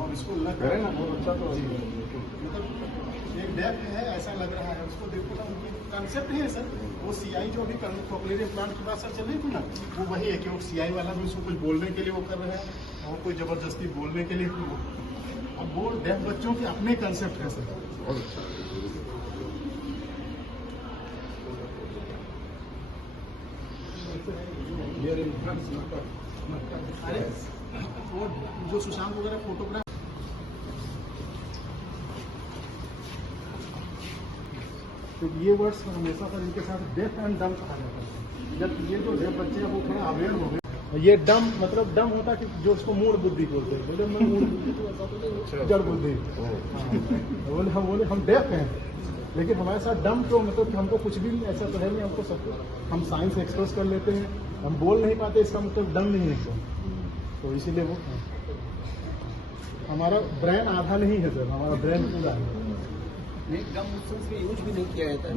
और इसको लग रहा है ना बहुत अच्छा, तो मतलब एक डेप्थ है ऐसा लग रहा है उसको देखो ना। उनकी कंसेप्ट है सर, वो सीआई जो भी कोक्लियर इम्प्लांट की बात सर चल रही थी ना, वो वही है कि वो सीआई वाला भी उसको कुछ बोलने के लिए वो कर रहे हैं और कोई जबरदस्ती बोलने के लिए। अब वो डेफ बच्चों के अपने कंसेप्ट है सर। अरे वो जो सुशांत वगैरह फोटोग्राफ, तो ये वर्ड्स हमेशा पर इनके साथ डेफ एंड डम कहा जाता है। जब ये जो डेफ बच्चे हैं वो थोड़ा अवेयर हो गए। ये डम मतलब डम होता है कि जो उसको मूड बुद्धि बोलते हैं। बोले मैं मूड बुद्धि तो ऐसा तो जड़ बुद्धि। बोले हम डेफ हैं, लेकिन हमारे साथ डम तो मतलब कि हमको कुछ भी ऐसा तो है नहीं, हमको सब कुछ हम साइंस एक्सप्रेस कर लेते हैं, हम बोल नहीं पाते, इसका मतलब डम नहीं है सर। तो इसीलिए वो हमारा ब्रेन आधा नहीं है सर, हमारा ब्रेन पूरा है। डम का यूज भी नहीं किया जाता है।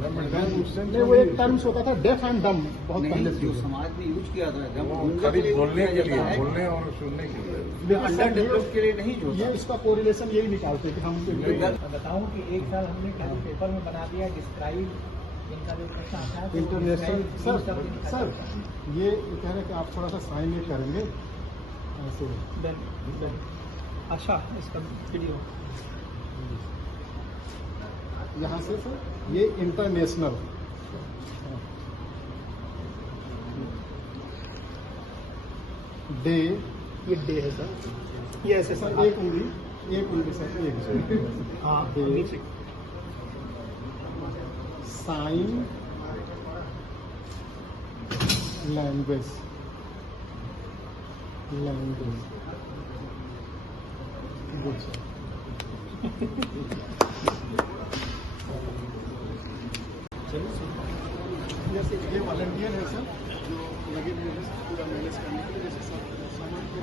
नहीं, वो एक टर्म्स होता था डेफ एंड डम, बहुत पहले जो समाज में यूज किया था डम बोलने के लिए, बोलने और सुनने के लिए, अंडर डेवलप के लिए नहीं जो ये इसका कोरिलेशन यही निकालते हैं कि हम बताऊं कि एक साल हमने खाली पेपर में बना दिया डिस्क्राइब इनका जो प्रश्न आता है इंटरनेशनल। सर ये कह रहे हैं कि आप थोड़ा सा साइन ये करेंगे ऐसे। अच्छा, इसका वीडियो यहाँ से सर ये इंटरनेशनल डे, ये डे है सर, ये ऐसे सर एक उंगली सर, एक हाँ day sign language good sir. जैसे ये वॉलंटियर है सर जो लगे हुए हैं पूरा मैनेज करने के लिए। जैसे सामान के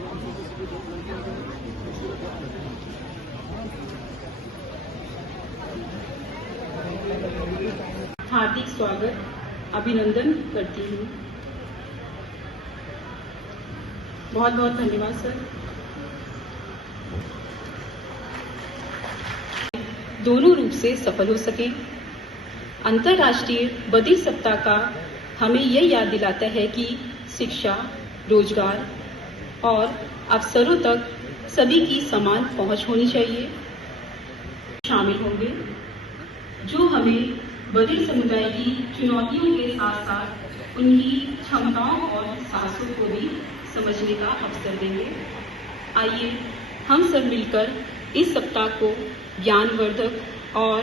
हार्दिक स्वागत अभिनंदन करती हूँ। बहुत बहुत धन्यवाद सर। दोनों रूप से सफल हो सके। अंतर्राष्ट्रीय बधिर सप्ताह का हमें यह याद दिलाता है कि शिक्षा, रोजगार और अवसरों तक सभी की समान पहुंच होनी चाहिए। शामिल होंगे जो हमें बधिर समुदाय की चुनौतियों के साथ साथ उनकी क्षमताओं और साहसों को भी समझने का अवसर देंगे। आइए हम सब मिलकर इस सप्ताह को ज्ञानवर्धक और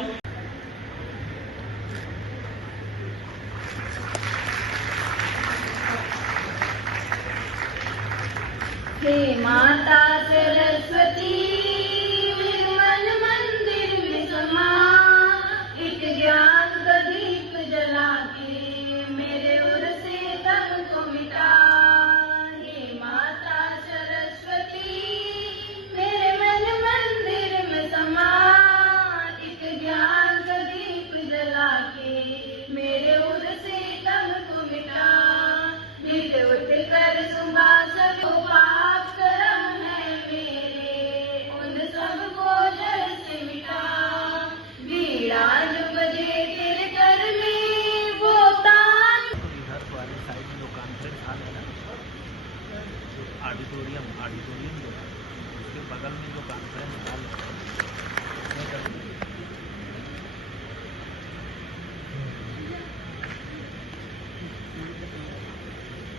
हे माता सरस्वती निर्मल मंदिर में समा, एक ज्ञान का दीप जला के मेरे उर से तन को मिटा। हे माता सरस्वती मेरे मन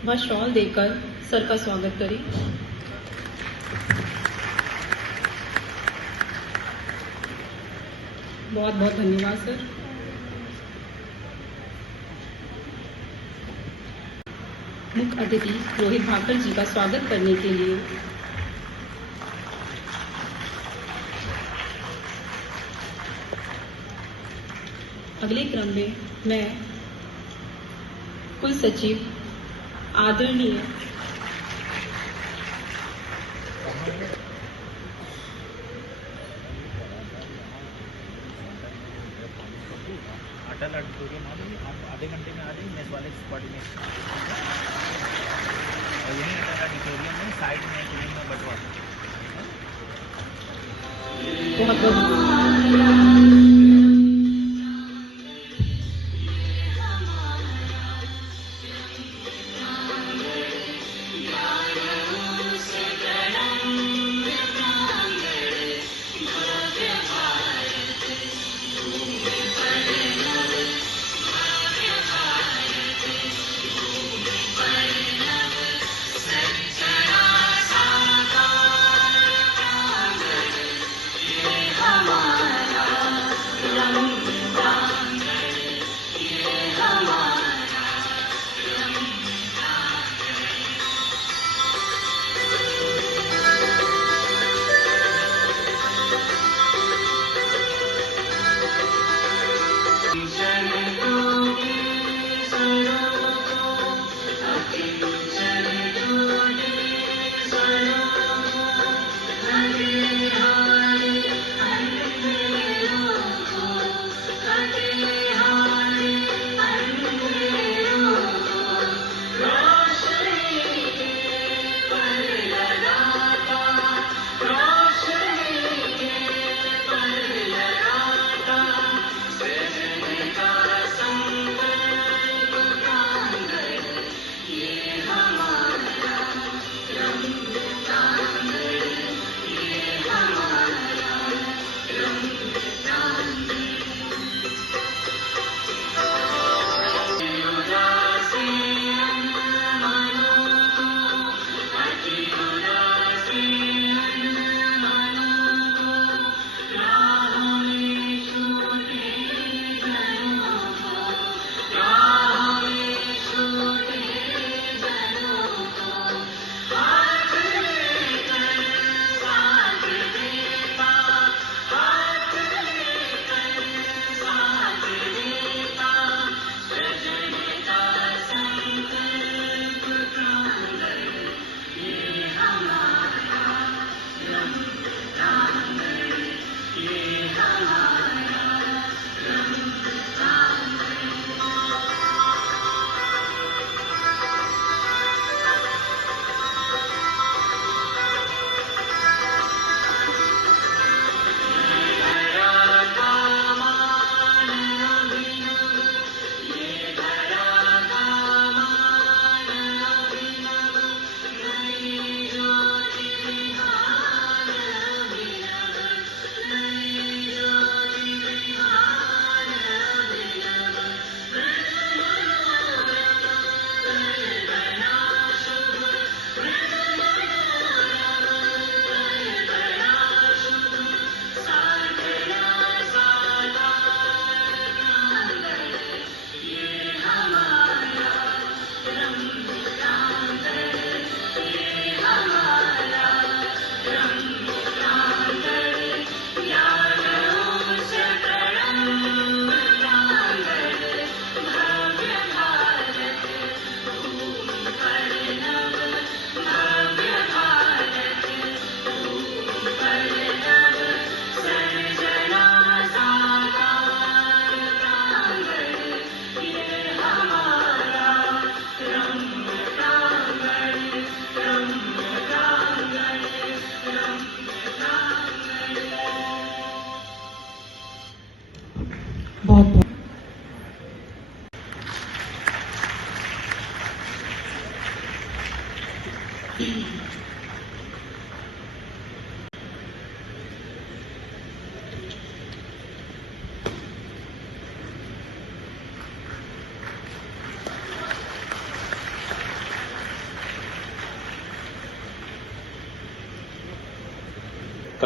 व शॉल देकर सर का स्वागत करें। बहुत बहुत धन्यवाद सर। मुख्य अतिथि रोहित भाकर जी का स्वागत करने के लिए अगले क्रम में मैं कुल सचिव आदरणीय अटल ऑडिटोरियम आ जाइए, आप आधे घंटे में आ जाइए। मेस वाले कोऑर्डिनेशन और यहीं अटल ऑडिटोरियम में साइड में एक रूम में बंटवा बहुत बहुत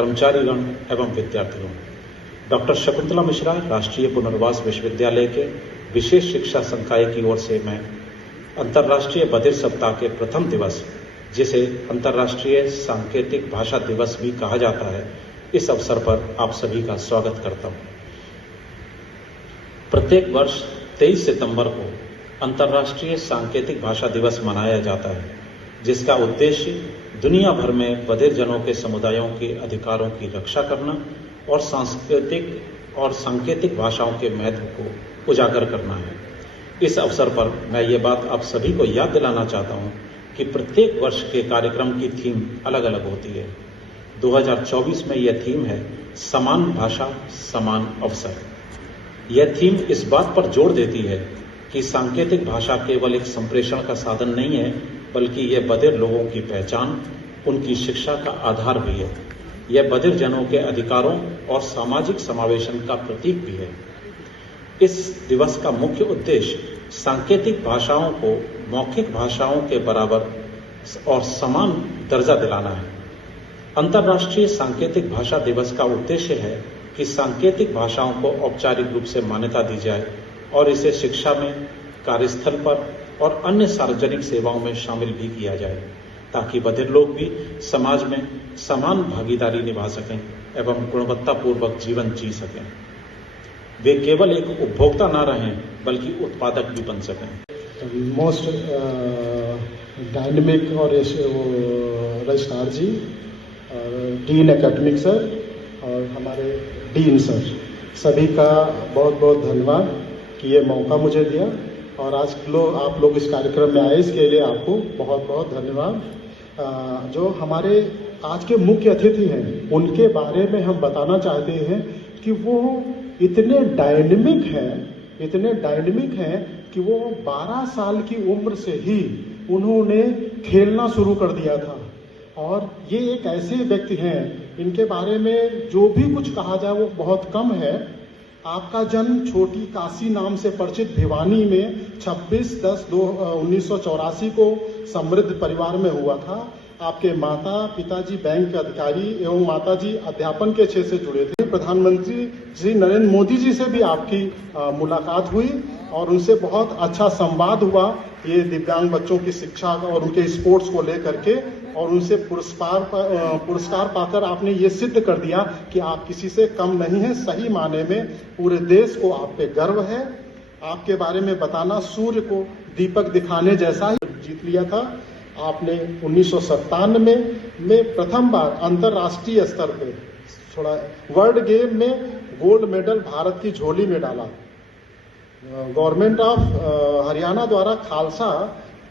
कर्मचारीगण एवं विद्यार्थियों, डॉक्टर शकुंतला मिश्रा राष्ट्रीय पुनर्वास विश्वविद्यालय के विशेष शिक्षा संकाय की ओर से मैं अंतर्राष्ट्रीय बधिर सप्ताह के प्रथम दिवस, जिसे अंतर्राष्ट्रीय सांकेतिक भाषा दिवस भी कहा जाता है, इस अवसर पर आप सभी का स्वागत करता हूं। प्रत्येक वर्ष 23 सितंबर को अंतर्राष्ट्रीय सांकेतिक भाषा दिवस मनाया जाता है, जिसका उद्देश्य दुनिया भर में बधिर जनों के समुदायों के अधिकारों की रक्षा करना और सांस्कृतिक और सांकेतिक भाषाओं के महत्व को उजागर करना है। इस अवसर पर मैं ये बात आप सभी को याद दिलाना चाहता हूं कि प्रत्येक वर्ष के कार्यक्रम की थीम अलग अलग होती है। 2024 में यह थीम है समान भाषा समान अवसर। यह थीम इस बात पर जोर देती है कि सांकेतिक भाषा केवल एक संप्रेषण का साधन नहीं है, बल्कि यह बधिर लोगों की पहचान, उनकी शिक्षा का आधार भी है। यह बधिर जनों के अधिकारों और सामाजिक समावेशन का प्रतीक भी है। इस दिवस का मुख्य उद्देश्य सांकेतिक भाषाओं को मौखिक भाषाओं के बराबर और समान दर्जा दिलाना है। अंतर्राष्ट्रीय सांकेतिक भाषा दिवस का उद्देश्य है कि सांकेतिक भाषाओं को औपचारिक रूप से मान्यता दी जाए और इसे शिक्षा में, कार्यस्थल पर और अन्य सार्वजनिक सेवाओं में शामिल भी किया जाए, ताकि बधिर लोग भी समाज में समान भागीदारी निभा सकें एवं गुणवत्तापूर्वक जीवन जी सकें। वे केवल एक उपभोक्ता न रहें, बल्कि उत्पादक भी बन सकें। मोस्ट डायनेमिक और रजिस्ट्रार जी, डीन एकेडमिक सर और हमारे डीन सर, सभी का बहुत बहुत धन्यवाद कि ये मौका मुझे दिया और आज आप लोग इस कार्यक्रम में आए, इसके लिए आपको बहुत बहुत धन्यवाद। जो हमारे आज के मुख्य अतिथि हैं, उनके बारे में हम बताना चाहते हैं कि वो इतने डायनेमिक हैं कि वो 12 साल की उम्र से ही उन्होंने खेलना शुरू कर दिया था। और ये एक ऐसे व्यक्ति हैं, इनके बारे में जो भी कुछ कहा जाए वो बहुत कम है। आपका जन्म छोटी काशी नाम से परिचित भिवानी में 26/10/1984 को समृद्ध परिवार में हुआ था। आपके माता पिताजी बैंक के अधिकारी एवं माताजी अध्यापन के क्षेत्र से जुड़े थे। प्रधानमंत्री श्री नरेंद्र मोदी जी से भी आपकी मुलाकात हुई और उनसे बहुत अच्छा संवाद हुआ ये दिव्यांग बच्चों की शिक्षा और उनके स्पोर्ट्स को लेकर के, और उनसे पुरस्कार पाकर आपने ये सिद्ध कर दिया कि आप किसी से कम नहीं हैं। सही माने में पूरे देश को आप पे गर्व है। आपके बारे में बताना सूर्य को दीपक दिखाने जैसा ही जीत लिया था। आपने 1997 में प्रथम बार अंतर्राष्ट्रीय स्तर पे थोड़ा वर्ल्ड गेम में गोल्ड मेडल भारत की झोली में डाला। गवर्नमेंट ऑफ हरियाणा द्वारा खालसा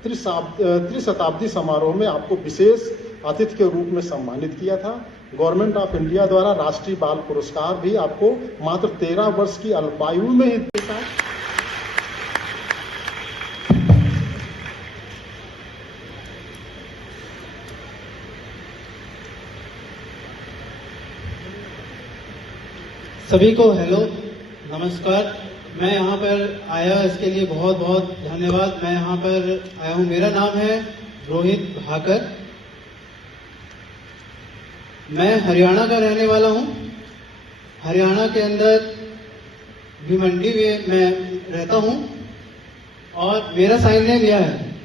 त्रिशताब्दी समारोह में आपको विशेष अतिथि के रूप में सम्मानित किया था। गवर्नमेंट ऑफ इंडिया द्वारा राष्ट्रीय बाल पुरस्कार भी आपको मात्र 13 वर्ष की अल्पायु में ही सभी को हेलो, नमस्कार। मैं यहाँ पर आया, इसके लिए बहुत बहुत धन्यवाद। मैं यहाँ पर आया हूँ, मेरा नाम है रोहित भाकर। मैं हरियाणा का रहने वाला हूँ। हरियाणा के अंदर भिवंडी में मैं रहता हूँ और मेरा साइन नेम यह है,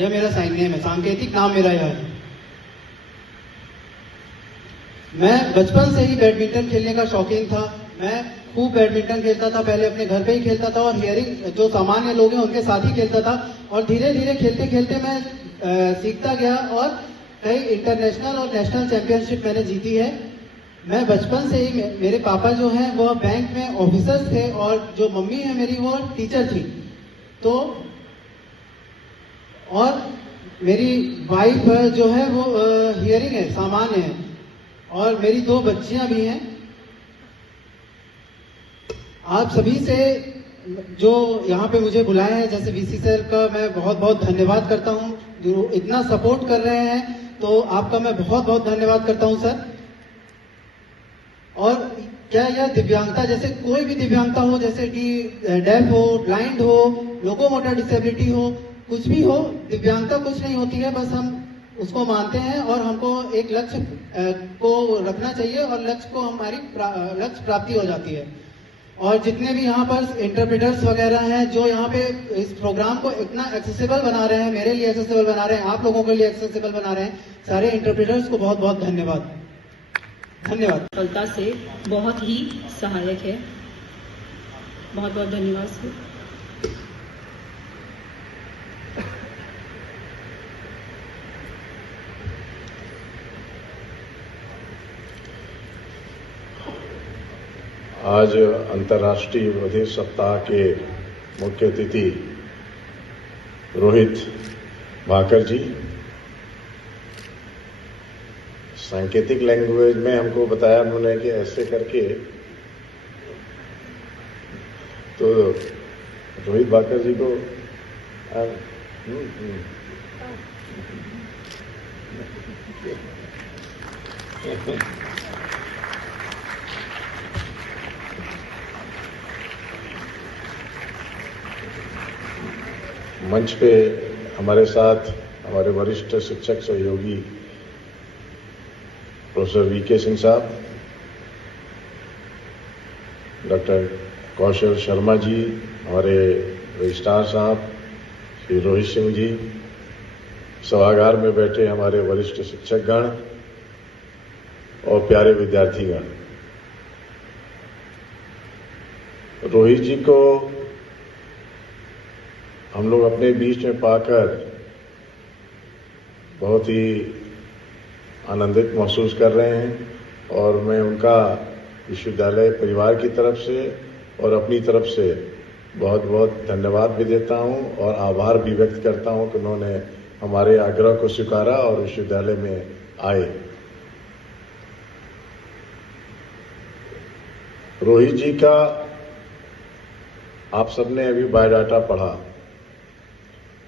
यह मेरा साइन नेम है, सांकेतिक नाम मेरा यह है। मैं बचपन से ही बैडमिंटन खेलने का शौकीन था। मैं खूब बैडमिंटन खेलता था, पहले अपने घर पे ही खेलता था और हियरिंग जो सामान्य लोग हैं उनके साथ ही खेलता था। और धीरे धीरे खेलते खेलते मैं सीखता गया और कई इंटरनेशनल और नेशनल चैंपियनशिप मैंने जीती है। मैं बचपन से ही, मेरे पापा जो हैं वो बैंक में ऑफिसर्स थे और जो मम्मी है मेरी वो टीचर थी। तो और मेरी वाइफ जो है वो हियरिंग है, सामान्य है, और मेरी 2 बच्चियां भी हैं। आप सभी से जो यहाँ पे मुझे बुलाए हैं, जैसे वीसी सर का मैं बहुत बहुत धन्यवाद करता हूँ, जो इतना सपोर्ट कर रहे हैं, तो आपका मैं बहुत बहुत धन्यवाद करता हूँ सर। और क्या यह दिव्यांगता, जैसे कोई भी दिव्यांगता हो, जैसे कि डेफ हो, ब्लाइंड हो, लोकोमोटर डिसेबिलिटी हो, कुछ भी हो, दिव्यांगता कुछ नहीं होती है। बस हम उसको मानते हैं और हमको एक लक्ष्य को रखना चाहिए और लक्ष्य को हमारी लक्ष्य प्राप्ति हो जाती है। और जितने भी यहाँ पर इंटरप्रेटर्स वगैरह हैं जो यहाँ पे इस प्रोग्राम को इतना एक्सेसिबल बना रहे हैं, मेरे लिए एक्सेसिबल बना रहे हैं, आप लोगों के लिए एक्सेसिबल बना रहे हैं, सारे इंटरप्रेटर्स को बहुत बहुत धन्यवाद। धन्यवाद। सफलता से बहुत ही सहायक है। बहुत बहुत धन्यवाद सर। आज अंतर्राष्ट्रीय बधिर सप्ताह के मुख्य अतिथि रोहित भाकर जी सांकेतिक लैंग्वेज में हमको बताया उन्होंने कि ऐसे करके, तो रोहित भाकर जी को मंच पे हमारे साथ हमारे वरिष्ठ शिक्षक सहयोगी प्रोफेसर वीके सिंह साहब, डॉक्टर कौशल शर्मा जी, हमारे रजिस्ट्रार साहब श्री रोहित सिंह जी, सभागार में बैठे हमारे वरिष्ठ शिक्षकगण और प्यारे विद्यार्थीगण। रोहित जी को हम लोग अपने बीच में पाकर बहुत ही आनंदित महसूस कर रहे हैं और मैं उनका विश्वविद्यालय परिवार की तरफ से और अपनी तरफ से बहुत बहुत धन्यवाद भी देता हूं और आभार भी व्यक्त करता हूं कि उन्होंने हमारे आग्रह को स्वीकारा और विश्वविद्यालय में आए। रोहित जी का आप सबने अभी बायोडाटा पढ़ा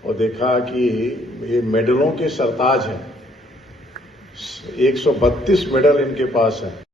और देखा कि ये मेडलों के सरताज हैं। 132 मेडल इनके पास हैं।